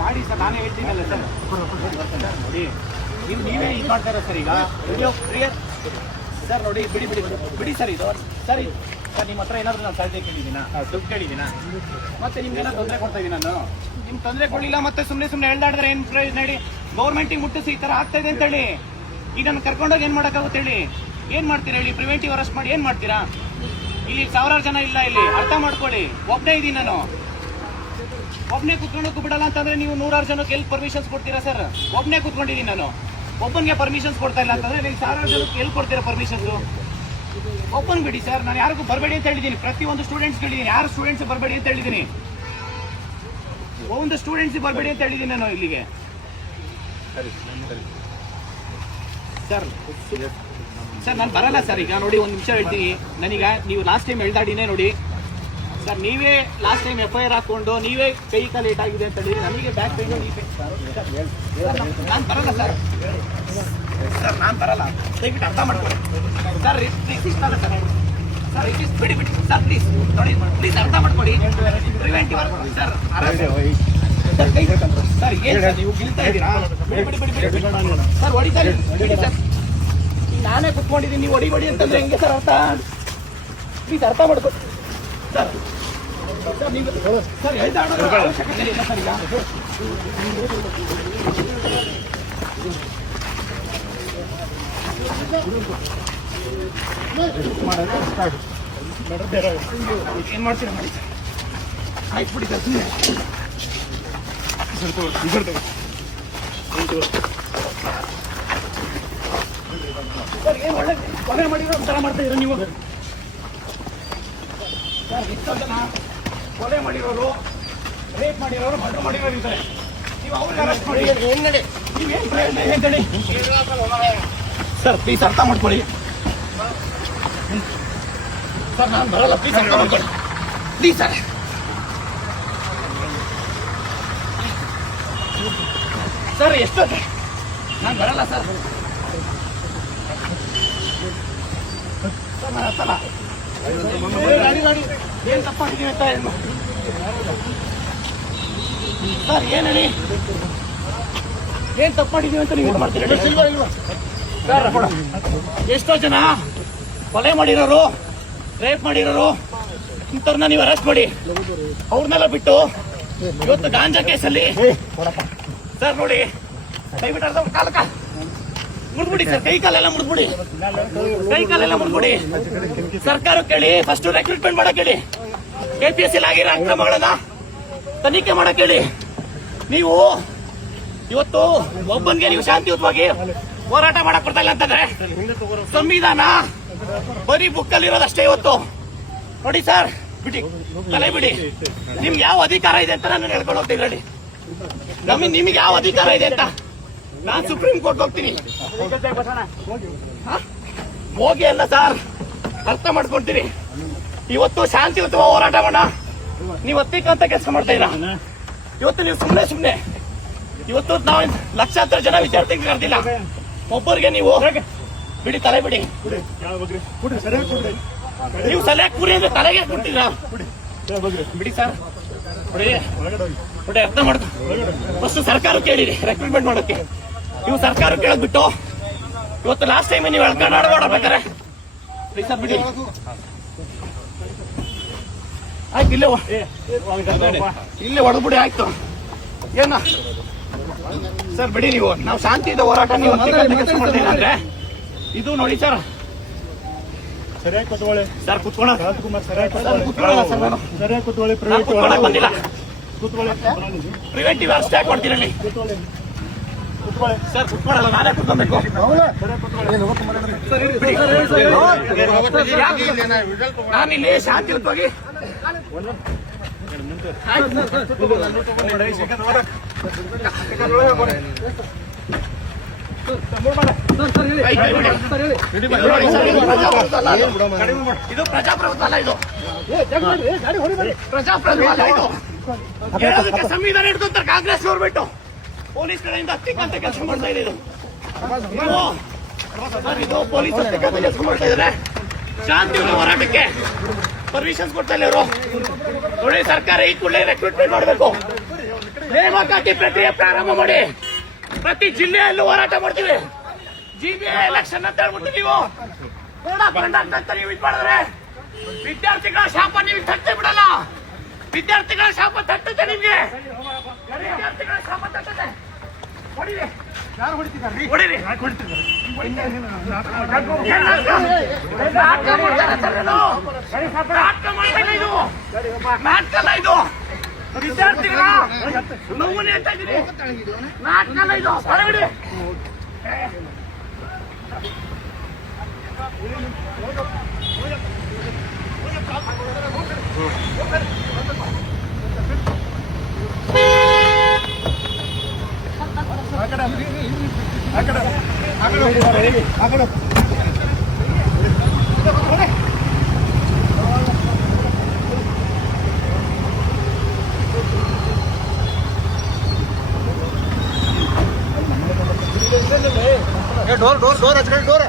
ಮಾಡಿ ಸರ್, ನಾನೇ ಹೇಳ್ತೀನಲ್ಲ ಸರ್. ನೋಡಿ ನೀವೇ ಇದು ಮಾಡ್ತಾರ ಸರ್. ಈಗ ವಿಡಿಯೋ ಕ್ಲಿಯರ್ ಸರ್. ನೋಡಿ ಬಿಡಿ ಬಿಡಿ ಬಿಡಿ ಸರ್. ಇದು ಸರ್ ಸರ್ ನಿಮ್ಮ ಹತ್ರ ಏನಾದರೂ ನಾನು ಸಾಧ್ಯ ಕೇಳಿದ್ದೀನಾ? ದುಡ್ಡು ಕೇಳಿದ್ದೀನಾ? ಮತ್ತೆ ನಿಮ್ಗೆ ಏನಾದ್ರು ತೊಂದರೆ ಕೊಡ್ತಾ ಇದ್ದೀನಿ ನಾನು? ನಿಮ್ಗೆ ತೊಂದರೆ ಕೊಡಲಿಲ್ಲ ಮತ್ತೆ ಸುಮ್ಮನೆ ಹೇಳ್ದಾಡಿದ್ರೆ ಏನು ಪ್ರಯೋಜನ ಹೇಳಿ? ಗೌರ್ಮೆಂಟಿಗೆ ಮುಟ್ಟಿಸಿ ಈ ಥರ ಆಗ್ತಾ ಇದೆ ಅಂತ ಹೇಳಿ ಈಗ ನಾನು ಕರ್ಕೊಂಡೋಗಿ ಏನು ಮಾಡೋಕ್ಕಾಗುತ್ತೆ ಹೇಳಿ? ಏನು ಮಾಡ್ತೀರಾ ಹೇಳಿ? ಪ್ರಿವೆಂಟಿವ್ ಅರೆಸ್ಟ್ ಮಾಡಿ ಏನು ಮಾಡ್ತೀರಾ? ಇಲ್ಲಿ ಸಾವಿರಾರು ಜನ ಇಲ್ಲ, ಇಲ್ಲಿ ಅರ್ಥ ಮಾಡ್ಕೊಳ್ಳಿ. ಒಬ್ಬನೇ ಇದ್ದೀನಿ ನಾನು, ಒಬ್ಬನೇ ಕುತ್ಕೊಳ್ಳೋಕ್ಕೂ ಬಿಡಲ್ಲ ಅಂತಂದ್ರೆ ನೀವು ನೂರಾರು ಜನಕ್ಕೆ ಎಲ್ಲಿ ಪರ್ಮಿಷನ್ಸ್ ಕೊಡ್ತೀರಾ ಸರ್? ಒಬ್ಬನೇ ಕುತ್ಕೊಂಡಿದ್ದೀನಿ ನಾನು, ಒಬ್ಬನಿಗೆ ಪರ್ಮಿಷನ್ಸ್ ಕೊಡ್ತಾ ಇಲ್ಲ ಅಂತಂದ್ರೆ ನೀವು ಸಾವಿರಾರು ಜನಕ್ಕೆ ಎಲ್ಲಿ ಕೊಡ್ತೀರಾ ಪರ್ಮಿಷನ್ಸ್? ಒಬ್ಬನ್ ಬಿಡಿ ಸರ್. ನಾನು ಯಾರಿಗೂ ಬರಬೇಡಿ ಅಂತ ಹೇಳಿದ್ದೀನಿ, ಪ್ರತಿಯೊಂದು ಸ್ಟೂಡೆಂಟ್ಸ್ ಹೇಳಿದ್ದೀನಿ. ಯಾರು ಸ್ಟೂಡೆಂಟ್ಸ್ ಬರಬೇಡಿ ಅಂತ ಹೇಳಿದ್ದೀನಿ, ಒಂದು ಸ್ಟೂಡೆಂಟ್ಸ್ ಬರಬೇಡಿ ಅಂತ ಹೇಳಿದ್ದೀನಿ ನಾನು ಇಲ್ಲಿಗೆ. ಸರ್ ಸರ್ ನಾನು ಬರಲ್ಲ ಸರ್. ಈಗ ನೋಡಿ ಒಂದು ನಿಮಿಷ ಹೇಳ್ತೀನಿ. ನನಗ ನೀವು ಲಾಸ್ಟ್ ಟೈಮ್ ಹೇಳ್ದಾಡಿನೇ ನೋಡಿ ಸರ್, ನೀವೇ ಲಾಸ್ಟ್ ಟೈಮ್ FIR ಹಾಕೊಂಡು ನೀವೇ ಕೈ ಕಾಲು ಲೇಟ್ ಆಗಿದೆ ಅಂತ ಹೇಳಿ ನನಗೆ ಬ್ಯಾಕ್ ಪೇನ್. ನಾನು ಬರಲ್ಲ ಸರ್. ಸರ್ ನಾನು ಬರಲ್ಲ, ದಯವಿಟ್ಟು ಅರ್ಥ ಮಾಡ್ಕೊಳ್ಳಿ ಸರ್. ಇಷ್ಟ ಅಲ್ಲ ಸರ್. ಸರ್ ಇಟ್ ಇಸ್ ಬಿಡಿ ಬಿಡಿ ಸರ್, ಪ್ಲೀಸ್ ನೋಡಿ, ಪ್ಲೀಸ್ ಅರ್ಥ ಮಾಡ್ಕೊಳ್ಳಿ. ಪ್ರಿವೆಂಟಿವ್ ಸರ್ ಸರ್ ಏನು ಸರ್ ನೀವು ಗಿಲ್ತಾ ಇದ್ದೀರಾ? ಬಿಡಿ ಬಿಡಿ ಬಿಡಿ ಸರ್, ಹೊಡಿತಾರೆ ಬಿಡಿ ಸರ್. ನಾನೇ ಕುತ್ಕೊಂಡಿದ್ದೀನಿ, ನೀವು ಹೊಡಿ ಅಂತಂದ್ರೆ ಹೆಂಗೆ ಸರ್ ಅರ್ಥ? ಪ್ಲೀಸ್ ಅರ್ಥ ಮಾಡ್ಕೊಳ್ಳಿ ಸರ್. ಸರ್ ನೀವು ಸರ್ ಹೇಳ್ದಾಡೋದು ಅವಶ್ಯಕತೆ ಇಲ್ಲ ಸರ್. ಈಗ ಏನ್ ಮಾಡ್ತೀರಾ ಮಾಡಿ ಸರ್. ಆಯ್ತು ಬಿಡಿ ಸರ್, ಸುಮ್ಮನೆ ಸರ್ ಏನು ಒಳ್ಳೆ ಕೊಲೆ ಮಾಡಿರೋ ಒಂಥರ ಮಾಡ್ತಾ ಇರೋ ನೀವು ಸರ್. ಎಷ್ಟೋ ಜನ ಕೊಲೆ ಮಾಡಿರೋರು, ರೇಪ್ ಮಾಡಿರೋರು, ಮರ್ಡರ್ ಮಾಡಿರೋರು ಇದ್ದಾರೆ. ನೀವು ಅವ್ರಿಗೆ ಅರೆಸ್ಟ್ ಮಾಡಿ ನೀವೇನು ಪ್ರಯೋಜನ ಹೇಳಿ ಸರ್? ಪ್ಲೀಸ್ ಅರ್ಥ ಮಾಡ್ಕೊಳ್ಳಿ ಸರ್. ನಾನು ಬರಲ್ಲ, ಪ್ಲೀಸ್ ಅರ್ಥ ಮಾಡ್ಕೊಳ್ಳಿ ಪ್ಲೀಸ್ ಸರ್. ಸರ್ ಎಷ್ಟೊತ್ತೆ ನಾನು ಬರಲ್ಲ ಸರ್. ಸರ್ ನಾನು ಅರ್ಥಲ್ಲ ಏನ್ ತಪ್ಪಾಗಿದ್ದೀವಿ ಅಂತ ಏನು ಸರ್? ಏನ್ ಹೇಳಿ, ಏನ್ ತಪ್ಪು ಮಾಡಿದೀವಿ ಅಂತ ನೀವು ಮಾಡ್ತೀರಿ ಸರ್? ಎಷ್ಟೋ ಜನ ಕೊಲೆ ಮಾಡಿರೋರು, ರೇಪ್ ಮಾಡಿರೋರು ಇಂಥವ್ರನ್ನ ನೀವು ಅರೆಸ್ಟ್ ಮಾಡಿ ಅವ್ರನ್ನೆಲ್ಲ ಬಿಟ್ಟು ಇವತ್ತು ಗಾಂಜಾ ಕೇಸಲ್ಲಿ ಸರ್ ನೋಡಿ ದಯವಿಟ್ಟು ಅರ್ಧ ಕಾಲಕ ಮುಡ್ಬಿಡಿ ಸರ್. ಕೈ ಕಾಲೆಲ್ಲ ಮುಡ್ಬಿಡಿ, ಕೈ ಕಾಲೆಲ್ಲ ಮುಡ್ಬಿಡಿ. ಸರ್ಕಾರ ಕೇಳಿ, ಫಸ್ಟ್ ರೆಕ್ರೂಟ್ಮೆಂಟ್ ಮಾಡಕ್ ಹೇಳಿ. KPSC ಆಗಿರೋ ಅಕ್ರಮಗಳನ್ನ ತನಿಖೆ ಮಾಡಕ್ ಹೇಳಿ. ನೀವು ಇವತ್ತು ಒಬ್ಬನ್ಗೆ ನೀವು ಶಾಂತಿಯುತವಾಗಿ ಹೋರಾಟ ಮಾಡಕ್ ಬರ್ತಾ ಇಲ್ಲ ಅಂತಂದ್ರೆ ಸಂವಿಧಾನ ಬರೀ ಬುಕ್ಕಲ್ಲಿ ಇರೋದಷ್ಟೇ ಇವತ್ತು. ನೋಡಿ ಸರ್, ಬಿಡಿ ತಲೆ ಬಿಡಿ. ನಿಮ್ಗೆ ಯಾವ ಅಧಿಕಾರ ಇದೆ ಅಂತ ನಾನು ಹೇಳ್ಕೊಂಡು ಹೋಗ್ತೀನಿ ನೋಡಿ. ನಿಮ್ಗೆ ಯಾವ ಅಧಿಕಾರ ಇದೆ ಅಂತ ನಾನು ಸುಪ್ರೀಂ ಕೋರ್ಟ್ ಹೋಗ್ತೀನಿ. ಹೋಗಿ ಅಲ್ಲ ಸರ್, ಅರ್ಥ ಮಾಡ್ಕೊಳ್ತೀನಿ. ಇವತ್ತು ಶಾಂತಿಯುತ ಹೋರಾಟ ಮಾಡ, ನೀವು ಹತ್ತಿಕ್ಕಂತ ಕೆಲಸ ಮಾಡ್ತಾ ಇದ್ದೀರಾ. ಇವತ್ತು ನೀವು ಸುಮ್ಮನೆ ಇವತ್ತು ನಾವು ಲಕ್ಷಾಂತರ ಜನ ವಿದ್ಯಾರ್ಥಿಗಳು ಕರೆದಿಲ್ಲ, ಒಬ್ಬರಿಗೆ ನೀವು ಬಿಡಿ ತಲೆ ಬಿಡಿ. ನೀವು ಸಲಹೆ ಕುರಿ ಅಂದ್ರೆ ತಲೆಗೆ ಕೊಡ್ತೀರಾ? ಬಿಡಿ ಸರ್, ನೋಡಿ ಅರ್ಥ ಮಾಡ್ಕೊ. ಫಸ್ಟ್ ಸರ್ಕಾರ ಕೇಳಿರಿ ರೆಕ್ರೂಟ್ಮೆಂಟ್ ಮಾಡೋಕೆ. ನೀವು ಸರ್ಕಾರ ಕೇಳದ್ಬಿಟ್ಟು ಇವತ್ತು ಲಾಸ್ಟ್ ಟೈಮ್ ನೀವು ಕನ್ನಡ ಮಾಡಬೇಕಾರೆ ಬಿಡಿ ಸರ್, ಬಿಡಿ ಆಯ್ತು. ಇಲ್ಲೇ ಹೊಡೆದ್ಬಿಡಿ ಆಯ್ತು. ಏನ ಸರ್ ಬಿಡಿ. ನೀವು ನಾವು ಶಾಂತಿಯುತ ಹೋರಾಟ ನೀವು ಕೆಲಸ ಮಾಡ್ತೀರಾ ಅಂದ್ರೆ ಇದು ನೋಡಿ ಸರ್. ಸರಿಯಾಗಿ ಕೂತ್ಕೊಳ್ಳಿ ಸರ್. ಕುತ್ಕೊಳ್ಳೋಣ ಬಂದಿಲ್ಲ. ಪ್ರಿವೆಂಟಿವ್ ಅರೆಸ್ಟ್ ಯಾಕೆ ಮಾಡ್ತೀರಲ್ಲಿ ಸರ್? ಕುತ್ಕೊಳ್ಳಲ್ಲ, ನಾನೇ ಕುತ್ಕೊಬೇಕು. ನಾನಿಲ್ಲಿ ಶಾಂತಿಯುತವಾಗಿ ಇದು ಪ್ರಜಾಪ್ರಭುತ್ವ ಅಲ್ಲ, ಇದು ಪ್ರಜಾಪ್ರಭುತ್ವ ಅಲ್ಲ. ಇದು ಹೇಳೋದಕ್ಕೆ ಸಂವಿಧಾನ ಹಿಡ್ಕೊಂತಾರೆ ಕಾಂಗ್ರೆಸ್ ಗೌರ್ಮೆಂಟ್. ಪೊಲೀಸ್ ಕಡೆಯಿಂದ ಹತ್ತಿಕ್ಕಂತ ಕೆಲಸ ಮಾಡ್ತಾ ಇದೆ ಇದು. ಇದು ಪೊಲೀಸ್ ಹತ್ತಿಕ್ಕಂತ ಕೆಲಸ ಮಾಡ್ತಾ ಇದ್ದಾರೆ. ಶಾಂತಿಯುತ ಹೋರಾಟಕ್ಕೆ ಪರ್ಮಿಷನ್ಸ್ ಕೊಡ್ತಾ ಇಲ್ಲ ಇವರು. ನೋಡಿ ಸರ್ಕಾರ ಈ ಕೂಡಲೇ ರೆಕ್ರೂಟ್ಮೆಂಟ್ ಮಾಡಬೇಕು. ನೇಮಕಾತಿ ಪ್ರಕ್ರಿಯೆ ಪ್ರಾರಂಭ ಮಾಡಿ. ಪ್ರತಿ ಜಿಲ್ಲೆಯಲ್ಲೂ ಹೋರಾಟ ಮಾಡ್ತೀವಿ. ಜಿಬಿಎ ಎಲೆಕ್ಷನ್ ಅಂತ ಹೇಳ್ಬಿಟ್ಟು ನೀವು ಕಂಡಕ್ಟ್ ನೀವು ಇದು ಮಾಡಿದ್ರೆ ವಿದ್ಯಾರ್ಥಿಗಳ ಶಾಪ ನೀವು ತಟ್ಟೆ ಬಿಡಲ್ಲ. ವಿದ್ಯಾರ್ಥಿಗಳ ಶಾಪ ತಟ್ಟುತ್ತೆ ನಿಮ್ಗೆ. ವಿದ್ಯಾರ್ಥಿಗಳ ಶಾಪ ತಟ್ಟುತ್ತೆ. ಹೊಡಿರಿ. ಯಾರು ಹೊಡಿತಿದ್ದಾರೆ? ಹೊಡಿರಿ. ಯಾಕೆ ಹೊಡಿತಿದ್ದಾರೆ? ನಾಟಕ ಮಾಡ್ಬೇಕ ಇದು. ನಾಟಕ ಅಲ್ಲ ಇದು. ವಿದ್ಯಾರ್ಥಿಗಳ ನೋವನ್ನೇ ಅಂತ ಇದ್ದೀನಿ. ನಾಟಕ ಅಲ್ಲ ಇದು. ಹೊರಗಡೆ ಡೋರ್ ಡೋರ್ ಡೋರ್ ಹಚ್ಕೊಂಡು ಡೋರ್